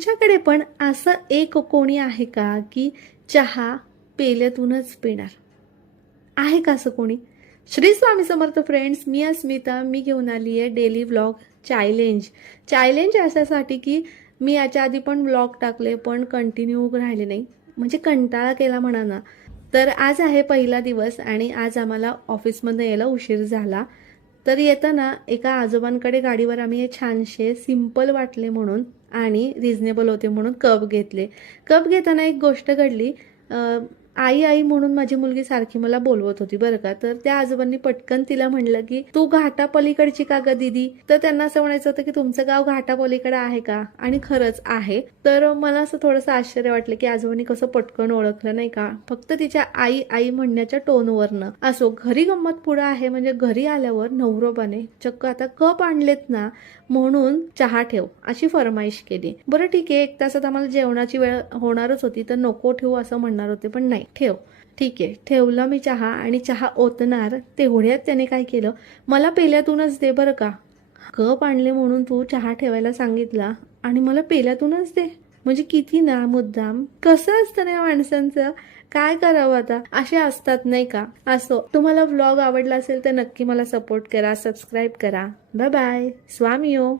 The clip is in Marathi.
तुमच्याकडे पण असं एक कोणी आहे का की चहा पेल्यातूनच पिणार? आहे का असं कोणी? श्री स्वामी समर्थ फ्रेंड्स, मी अस्मिता. मी घेऊन आली आहे डेली व्लॉग चॅलेंज. चॅलेंज अशासाठी की मी याच्या आधी पण व्लॉग टाकले पण कंटिन्यू राहिले नाही, म्हणजे कंटाळा केला म्हणा ना. तर आज आहे पहिला दिवस आणि आज आम्हाला ऑफिसमध्ये यायला उशीर झाला. तर येताना एका आजोबांकडे गाडीवर आम्ही हे छानसे सिंपल वाटले म्हणून आणि रिझनेबल होते म्हणून कप घेतले. कप घेताना एक गोष्ट घडली. आई आई म्हणून माझी मुलगी सारखी मला बोलवत होती बरं का. तर त्या आजोबांनी पटकन तिला म्हणलं की तू घाटापलीकडची का ग दीदी? तर त्यांना असं म्हणायचं होतं की तुमचं गाव घाटापलीकडे आहे का? आणि खरंच आहे. तर मला असं थोडंसं आश्चर्य वाटलं की आजोबांनी कसं पटकन ओळखलं नाही का, फक्त तिच्या आई आई म्हणण्याच्या टोनवरनं. असो, घरी गंमत पुढं आहे. म्हणजे घरी आल्यावर नवरोबाने चक्क आता कप आणलेत ना म्हणून चहा ठेव अशी फरमाईश केली. बरं ठीक आहे, 1 तासात आम्हाला जेवणाची वेळ होणारच होती तर नको ठेवू असं म्हणणार होते, पण नाही ठेव. ठीक आहे, ठेवला मी चहा आणि चहा ओतणार तेवढ्यात त्याने काय केलं, मला पेल्यातूनच दे बरं का. कप आणले म्हणून तू चहा ठेवायला सांगितला आणि मला पेल्यातूनच दे, म्हणजे किती ना मुद्दाम. कसं असतं ना या माणसांचं, काय करावं आता, असे असतात नाही का. असो, तुम्हाला व्लॉग आवडला असेल तर नक्की मला सपोर्ट करा, सबस्क्राईब करा. बाय बाय, स्वामी हो.